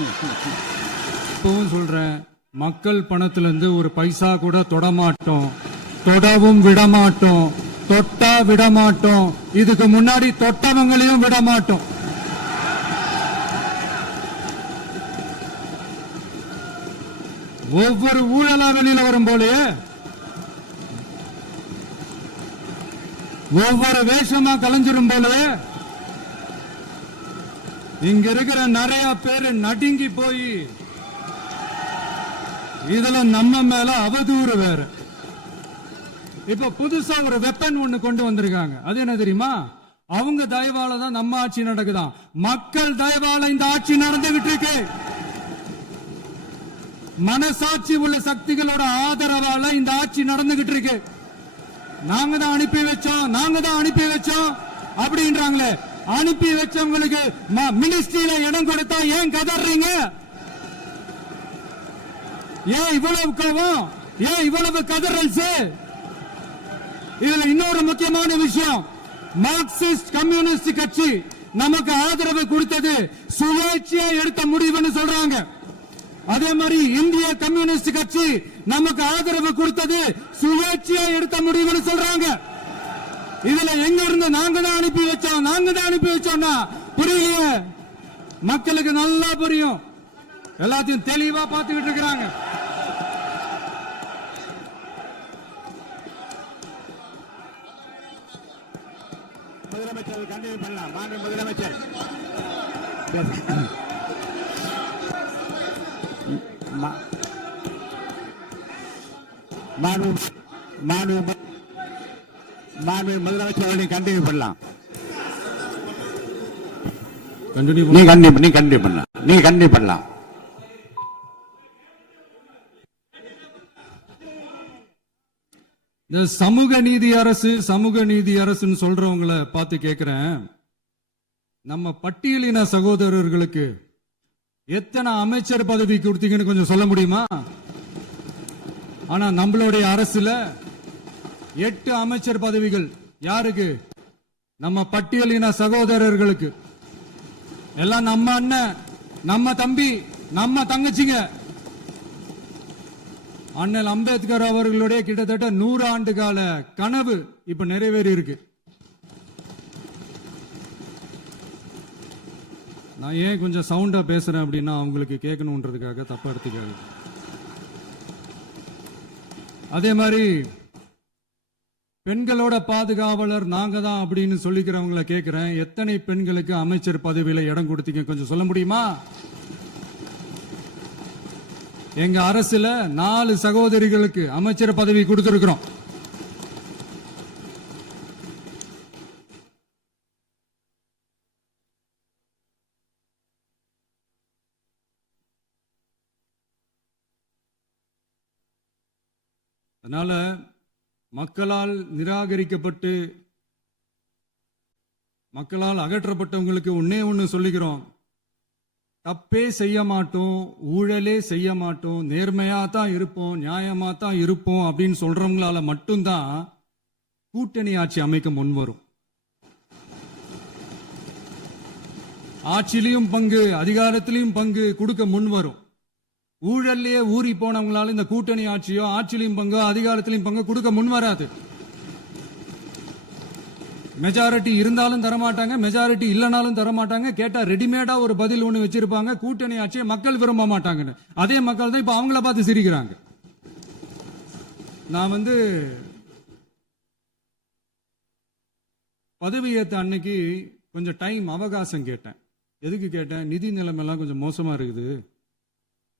இப்பவும் சொல்றேன், மக்கள் பணத்திலிருந்து ஒரு பைசா கூட தொடமாட்டோம், தொடவும் விடமாட்டோம், தொட்டா விடமாட்டோம், இதுக்கு முன்னாடி தொட்டவங்களையும் விடமாட்டோம். ஒவ்வொரு ஊழலா வெளியில வரும் போலயே ஒவ்வொரு வேஷமா கலைஞ்சிரும் போலயே இங்க இருக்கிற நிறைய பேரு நடுங்கி போய் இதுல நம்ம மேல அவதூறு வேற. இப்ப புதுசா ஒரு வெப்பன் ஒண்ணு கொண்டு வந்திருக்காங்க. அது என்ன தெரியுமா? அவங்க தயவால தான் நம்ம ஆட்சி நடக்குதாம். மக்கள் தயவால இந்த ஆட்சி நடந்துகிட்டு இருக்கு. மனசாட்சி உள்ள சக்திகளோட ஆதரவால இந்த ஆட்சி நடந்துகிட்டு இருக்கு. நாங்க தான் அனுப்பி வச்சோம் அப்படின்றாங்களே. அனுப்பி வச்சவங்களுக்கு மினிஸ்ட்ரியில இடம் கொடுத்தா ஏன் கதறீங்க? ஏன் இவ்வளவு கோவம்? ஏன் இவ்வளவு கதறல்ஸ்? இதுல இன்னொரு முக்கியமான விஷயம், மார்க்சிஸ்ட் கம்யூனிஸ்ட் கட்சி நமக்கு ஆதரவு கொடுத்தது சுயேட்சையா எடுத்த முடிவுன்னு சொல்றாங்க. அதே மாதிரி இந்திய கம்யூனிஸ்ட் கட்சி நமக்கு ஆதரவு கொடுத்தது சுயேட்சையா எடுத்த முடிவுன்னு சொல்றாங்க. இதுல எங்க இருந்து நாங்க தான் அனுப்பி வச்சோம்னா புரியலையே. மக்களுக்கு நல்லா புரியும், எல்லாத்தையும் தெளிவா பார்த்துக்கிட்டு இருக்கிறாங்க. முதலமைச்சர் கண்டினியூ பண்ணலாம். மாண்பு முதலமைச்சர். மாண்பு முதலமைச்சர் கண்டினியூ பண்ணலாம். நீ கண்டினியூ பண்ணலாம். இந்த சமூக நீதி அரசுன்னு சொல்றவங்களை பார்த்து கேட்கிறேன், நம்ம பட்டியலின சகோதரர்களுக்கு எத்தனை அமைச்சர் பதவி கொடுத்தீங்கன்னு கொஞ்சம் சொல்ல முடியுமா? ஆனா நம்மளுடைய அரசுல 8 அமைச்சர் பதவிகள் யாருக்கு? நம்ம பட்டியலின சகோதரர்களுக்கு. எல்லாம் நம்ம அண்ணன், நம்ம தம்பி, நம்ம தங்கச்சிங்க. அண்ணல் அம்பேத்கர் அவர்களுடைய கிட்டத்தட்ட 100 ஆண்டு கால கனவு இப்ப நிறைவேறி இருக்கு. நான் ஏன் கொஞ்சம் சவுண்டா பேசுறேன் அப்படின்னா அவங்களுக்கு கேட்கணுன்றதுக்காக தப்பா எடுத்துக்காது. அதே மாதிரி பெண்களோட பாதுகாவலர் நாங்க தான் அப்படின்னு சொல்லிக்கிறவங்களை கேட்கிறேன், எத்தனை பெண்களுக்கு அமைச்சர் பதவியில இடம் கொடுத்தீங்க கொஞ்சம் சொல்ல முடியுமா? எங்க அரசுல 4 சகோதரிகளுக்கு அமைச்சர் பதவி கொடுத்திருக்கிறோம். அதனால மக்களால் நிராகரிக்கப்பட்டு மக்களால் அகற்றப்பட்டவங்களுக்கு ஒண்ணு சொல்லிக்கிறோம், தப்பே செய்ய மாட்டோம், ஊழலே செய்ய மாட்டோம், நேர்மையா தான் இருப்போம், நியாயமா தான் இருப்போம் அப்படின்னு சொல்றவங்களால மட்டும்தான் கூட்டணி ஆட்சி அமைக்க முன்வரும். ஆட்சியிலையும் பங்கு, அதிகாரத்திலையும் பங்கு கொடுக்க முன்வரும். ஊழல்லையே ஊறி போனவங்களால இந்த கூட்டணி ஆட்சியோ ஆட்சியிலையும் பங்கு அதிகாரத்திலையும் பங்கு கொடுக்க முன்வராது. மெஜாரிட்டி இருந்தாலும் தரமாட்டாங்க, மெஜாரிட்டி இல்லைனாலும் தரமாட்டாங்க. கேட்டா ரெடிமேடா ஒரு பதில் ஒண்ணு வச்சிருப்பாங்க, கூட்டணி ஆட்சியை மக்கள் விரும்ப மாட்டாங்கன்னு. அதே மக்கள் தான் இப்ப அவங்கள பார்த்து சிரிக்கிறாங்க. நான் பதவி ஏத்த அன்னைக்கு கொஞ்சம் டைம் அவகாசம் கேட்டேன். எதுக்கு கேட்டேன்? நிதி நிலைமைலாம் கொஞ்சம் மோசமா இருக்குது,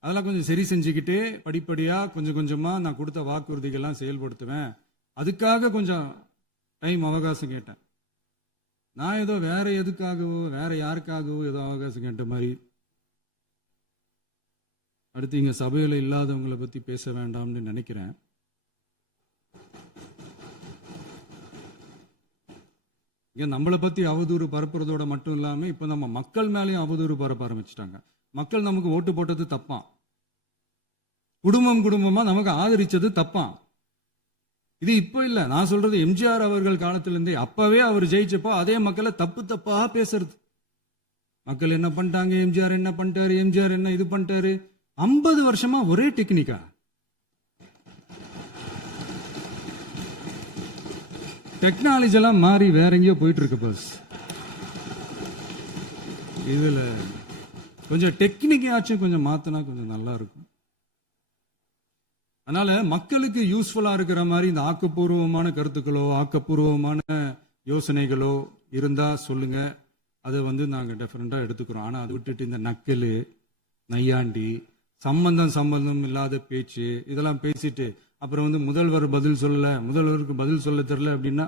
அதெல்லாம் கொஞ்சம் சரி செஞ்சுக்கிட்டு படிப்படியா கொஞ்சம் கொஞ்சமா நான் கொடுத்த வாக்குறுதிகள்லாம் செயல்படுத்துவேன், அதுக்காக கொஞ்சம் டைம் அவகாசம் கேட்டேன். நான் ஏதோ வேற எதுக்காகவோ வேற யாருக்காகவோ ஏதோ அவகாசம் கேட்ட மாதிரி. அடுத்து இங்க சபையில இல்லாதவங்களை பத்தி பேச வேண்டாம்னு நினைக்கிறேன். இங்க நம்மளை பத்தி அவதூறு பரப்புறதோட மட்டும் இல்லாம இப்ப நம்ம மக்கள் மேலேயும் அவதூறு பரப்ப ஆரம்பிச்சிட்டாங்க. மக்கள் நமக்கு ஓட்டு போட்டது தப்பான், குடும்பமா நமக்கு ஆதரிச்சது தப்பான். இது இப்ப இல்ல, நான் சொல்றது எம்ஜிஆர் அவர்கள் காலத்திலிருந்தே. அப்பவே அவர் ஜெயிச்சப்போ அதே மக்களை தப்பா பேசுறது. மக்கள் என்ன பண்ணிட்டாங்க, எம்ஜிஆர் என்ன பண்ணிட்டாரு, எம்ஜிஆர் என்ன இது பண்ணிட்டாரு. 50 வருஷமா ஒரே டெக்னிக்கா? டெக்னாலஜி எல்லாம் மாறி வேற எங்கேயோ போயிட்டு இருக்கு பஸ். இதுல கொஞ்சம் டெக்னிக்காச்சும் கொஞ்சம் மாத்தினா கொஞ்சம் நல்லா இருக்கும். அதனால மக்களுக்கு யூஸ்ஃபுல்லா இருக்கிற மாதிரி இந்த ஆக்கப்பூர்வமான கருத்துக்களோ ஆக்கப்பூர்வமான யோசனைகளோ இருந்தா சொல்லுங்க. அதை நாங்க டெஃபரெண்டா எடுத்துக்கிறோம். ஆனா அதை விட்டுட்டு இந்த நக்கலு, நையாண்டி, சம்பந்தம் இல்லாத பேச்சு இதெல்லாம் பேசிட்டு அப்புறம் முதல்வர் பதில் சொல்லல, முதல்வருக்கு பதில் சொல்ல தெரியல அப்படின்னா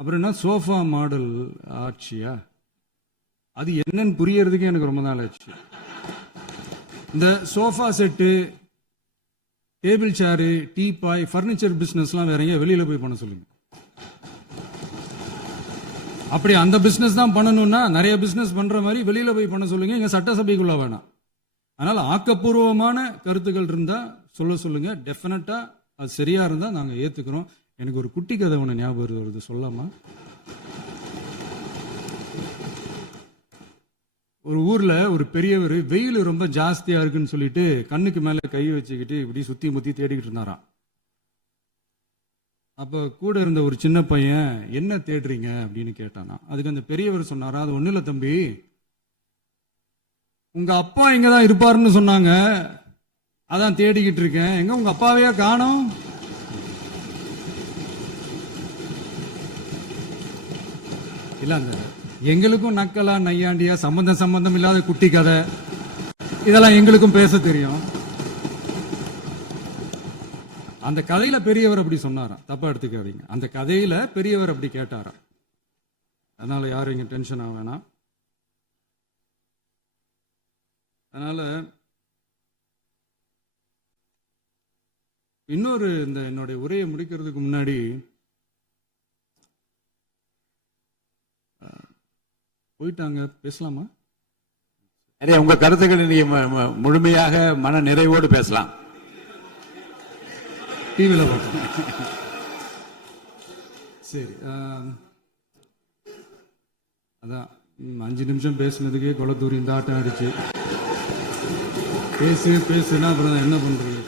அப்புறம் என்ன சோஃபா மாடல் ஆட்சியா? அது என்னன்னு புரியறதுக்கு எனக்கு ரொம்ப நாள் ஆச்சு. இந்த sofa set, table chair, teapoy, furniture பிசினஸ்லாம் வேற எங்க வெளியில போய் பண்ண சொல்லுங்க. அப்படி அந்த பிசினஸ் தான் பண்ணணும்னா நிறைய பிசினஸ் பண்ற மாதிரி வெளியில போய் பண்ண சொல்லுங்க. இங்க சட்டசபைக்குள்ள வேணாம். அதனால ஆக்கப்பூர்வமான கருத்துக்கள் இருந்தா சொல்லுங்க. டெஃபினட்டா அது சரியா இருந்தா நாங்க ஏத்துக்கிறோம். எனக்கு ஒரு குட்டி கதை ஒண்ணு ஞாபகம் வருது, சொல்லாமா? ஒரு ஊர்ல ஒரு பெரியவர் வெயில் ரொம்ப ஜாஸ்தியா இருக்குன்னு சொல்லிட்டு கண்ணுக்கு மேல கை வச்சுக்கிட்டு இப்படி சுத்தி முத்தி தேடிக்கிட்டு இருந்தாராம். அப்ப கூட இருந்த ஒரு சின்ன பையன், என்ன தேடுறீங்க அப்படின்னு கேட்டானா. அதுக்கு அந்த பெரியவர் சொன்னாரா, அது ஒண்ணு இல்ல தம்பி, உங்க அப்பா இங்கதான் இருப்பாருன்னு சொன்னாங்க, அதான் தேடிக்கிட்டு இருக்கேன். எங்க உங்க அப்பாவையா காணோம்? இல்ல அந்த எங்களுக்கும் நக்கலா நையாண்டியா சம்பந்தம் இல்லாத குட்டி கதை இதெல்லாம் எங்களுக்கும் பேச தெரியும். அந்த கதையில பெரியவர் அப்படி சொன்னாராம், தப்பா எடுத்துக்காதீங்க. அந்த கதையில பெரியவர் அப்படி கேட்டாராம். அதனால யாரும் இங்க டென்ஷன் ஆக வேணாம். அதனால இன்னொரு இந்த என்னுடைய உரையை முடிக்கிறதுக்கு முன்னாடி போயிட்டாங்க, பேசலாமா? உங்க கருத்துக்களை நீங்க முழுமையாக மன நிறைவோடு பேசலாம். டிவியில் பார்க்கணும். சரி, அதான் 5 நிமிஷம் பேசுனதுக்கே கொளத்தூரி இந்த ஆட்டம் அடிச்சு பேசுனா அப்புறம் என்ன பண்றது?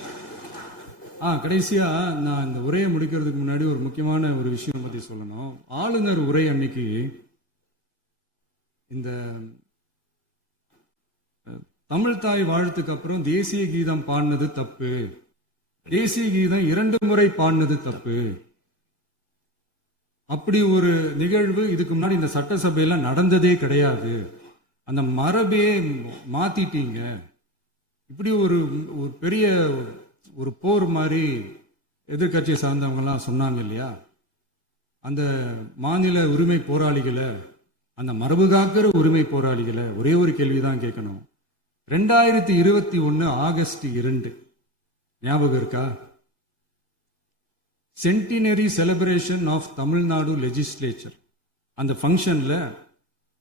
கடைசியா நான் இந்த உரையை முடிக்கிறதுக்கு முன்னாடி ஒரு முக்கியமான ஒரு விஷயம் பத்தி சொல்லணும். ஆளுநர் உரை அன்னைக்கு இந்த தமிழ் தாய் வாழ்த்துக்கு அப்புறம் தேசிய கீதம் பாடினது தப்பு, தேசிய கீதம் 2 முறை பாடினது தப்பு, அப்படி ஒரு நிகழ்வு இதுக்கு முன்னாடி இந்த சட்டசபையில நடந்ததே கிடையாது, அந்த மரபே மாத்திட்டீங்க, இப்படி ஒரு பெரிய ஒரு போர் மாதிரி எதிர்கட்சியை சார்ந்தவங்க எல்லாம் சொன்னாங்க இல்லையா? அந்த மாநில உரிமை போராளிகளை, அந்த மரபு காக்கிற உரிமை போராளிகளை ஒரே ஒரு கேள்விதான் கேட்கணும். 2021 ஆகஸ்ட் 2 ஞாபகம் இருக்கா? Centenary celebration of Tamil Nadu legislature. அந்த ஃபங்க்ஷன்ல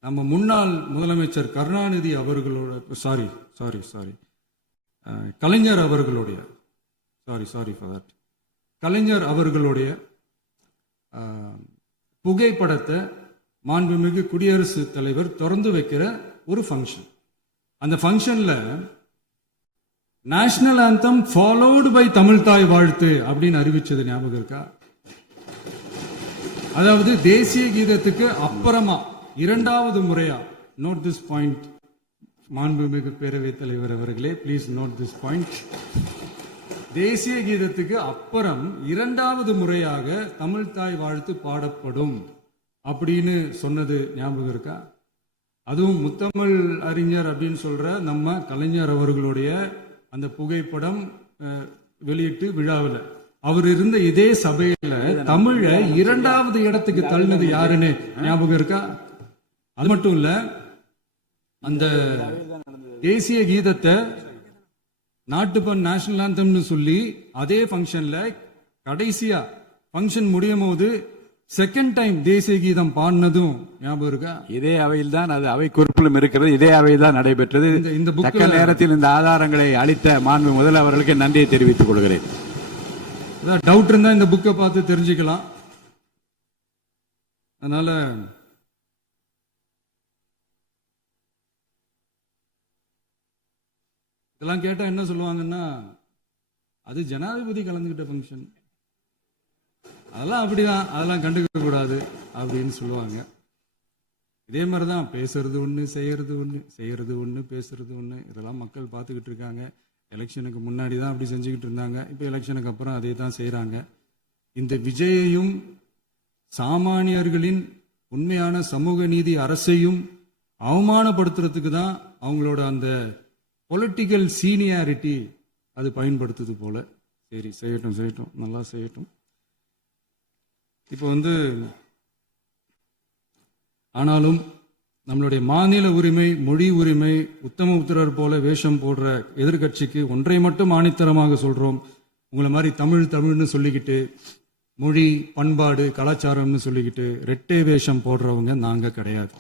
நம்ம முன்னாள் முதலமைச்சர் கருணாநிதி அவர்களோட கலைஞர் அவர்களுடைய கலைஞர் அவர்களுடைய புகைப்படத்தை மாண்புமிகு குடியரசுத் தலைவர் திறந்து வைக்கிற ஒரு ஃபங்க்ஷன். அந்த ஃபங்க்ஷன்ல national anthem followed by Tamil Thai Vazhthu அப்படின்னு அறிவிச்சது ஞாபகம் இருக்கா? அதாவது தேசிய கீதத்துக்கு அப்புறமா 2வது முறையா, நோட் திஸ் பாயிண்ட் மாண்புமிகு பேரவைத் தலைவர் அவர்களே, பிளீஸ் நோட் திஸ் பாயிண்ட். தேசிய கீதத்துக்கு அப்புறம் 2வது முறையாக தமிழ் தாய் வாழ்த்து பாடப்படும் அப்படின்னு சொன்னது ஞாபகம் இருக்கா? அதுவும் முத்தமிழ் அறிஞர் அப்படின்னு சொல்ற நம்ம கலைஞர் அவர்களுடைய அந்த புகைப்படம் வெளியிட்டு விழாவில் அவர் இருந்த இதே சபையில தமிழ 2வது இடத்துக்கு தள்ளினது யாருன்னு ஞாபகம் இருக்கா? அது மட்டும் இல்ல, அந்த தேசிய கீதத்தை நாட்டுப்பண் நேஷனல் ஆந்தம்னு சொல்லி அதே ஃபங்க்ஷன்ல கடைசியா ஃபங்க்ஷன் முடியும் போது செகண்ட் டைம் தேசிய கீதம் பாடினதும் ஞாபகம் இருக்கா? இதே அவையில் தான், அது அவை குறிப்பிலும் இருக்கிறது, இதே அவையில் தான் நடைபெற்றது. இந்த தக்க நேரத்தில் இந்த ஆதாரங்களை அளித்த மாண்பு முதல்வர்களுக்கு நன்றியை தெரிவித்துக் கொள்கிறேன். டவுட் இருந்தா இந்த புக்கை பார்த்து தெரிஞ்சுக்கலாம். அதனால இதெல்லாம் கேட்டா என்ன சொல்லுவாங்கன்னா, அது ஜனாதிபதி கலந்துகிட்ட ஃபங்க்ஷன், அதெல்லாம் அப்படிதான், அதெல்லாம் கண்டுக்க கூடாது அப்படின்னு சொல்லுவாங்க. இதே மாதிரிதான் பேசுறது ஒண்ணு, செய்யறது ஒண்ணு, செய்யறது ஒண்ணு, பேசுறது ஒண்ணு. இதெல்லாம் மக்கள் பார்த்துக்கிட்டு இருக்காங்க. எலெக்ஷனுக்கு முன்னாடி தான் அப்படி செஞ்சுக்கிட்டு இருந்தாங்க. இப்போ எலெக்ஷனுக்கு அப்புறம் அதே தான் செய்யறாங்க. இந்த விஜயையும் சாமானியர்களின் உண்மையான சமூக நீதி அரசையும் அவமானப்படுத்துறதுக்கு தான் அவங்களோட அந்த பொலிட்டிக்கல் சீனியாரிட்டி அது பயன்படுத்துது போல. சரி, செய்யட்டும் செய்யட்டும், நல்லா செய்யட்டும். இப்போ ஆனாலும் நம்மளுடைய மாநில உரிமை, மொழி உரிமை, உத்தமபுத்திரர் போல வேஷம் போடுற எதிர்கட்சிக்கு ஒன்றை மட்டும் ஆணித்தரமாக சொல்றோம். உங்களை மாதிரி தமிழ்னு சொல்லிக்கிட்டு, மொழி, பண்பாடு, கலாச்சாரம்னு சொல்லிக்கிட்டு ரெட்டை வேஷம் போடுறவங்க நாங்க கிடையாது.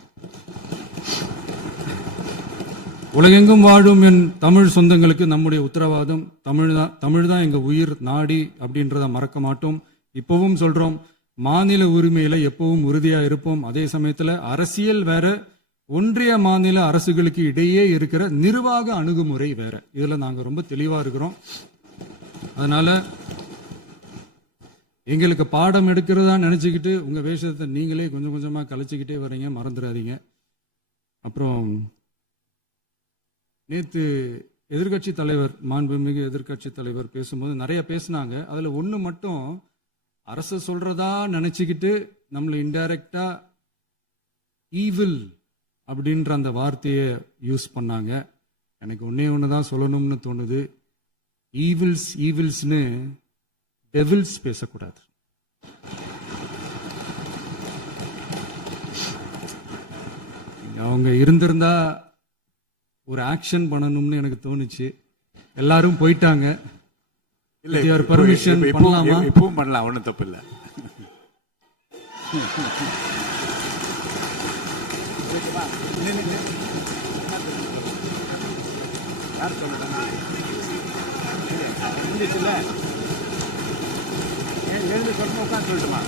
உலகெங்கும் வாழும் என் தமிழ் சொந்தங்களுக்கு நம்முடைய உத்தரவாதம் தமிழ் தான் எங்க உயிர் நாடி அப்படின்றத மறக்க மாட்டோம். இப்பவும் சொல்றோம், மாநில உரிமையில எப்பவும் உறுதியா இருப்போம். அதே சமயத்துல அரசியல் வேற, ஒன்றிய மாநில அரசுகளுக்கு இடையே இருக்கிற நிர்வாக அணுகுமுறை வேற. இதுல நாங்க ரொம்ப தெளிவா இருக்கிறோம். அதனால எங்களுக்கு பாடம் எடுக்கிறதா நினைச்சுக்கிட்டு உங்க வேஷத்தை நீங்களே கொஞ்சம் கொஞ்சமா கலைச்சிக்கிட்டே வர்றீங்க, மறந்துடாதீங்க. அப்புறம் நேத்து எதிர்கட்சி தலைவர், மாண்புமிகு எதிர்கட்சி தலைவர் பேசும்போது நிறைய பேசினாங்க. அதுல ஒண்ணு மட்டும், அரசு சொல்றதா நினைச்சுக்கிட்டு நம்மளை இன்டைரக்டா ஈவில் அப்படின்ற அந்த வார்த்தையை யூஸ் பண்ணாங்க. எனக்கு ஒண்ணுதான் சொல்லணும்னு தோணுது. ஈவில்ஸ்னு டெவில்ஸ் பேசக்கூடாது. அவங்க இருந்திருந்தா ஒரு ஆக்ஷன் பண்ணணும்னு எனக்கு தோணுச்சு. எல்லாரும் போயிட்டாங்க. இல்ல, பர்மிஷன் பண்ணலாமா? இப்பவும் பண்ணலாம், ஒன்றும் தப்பு இல்லை. யார் சொல்லலாம்? எழுந்து சொல்லுமா, உட்காந்து சொல்லட்டுமா?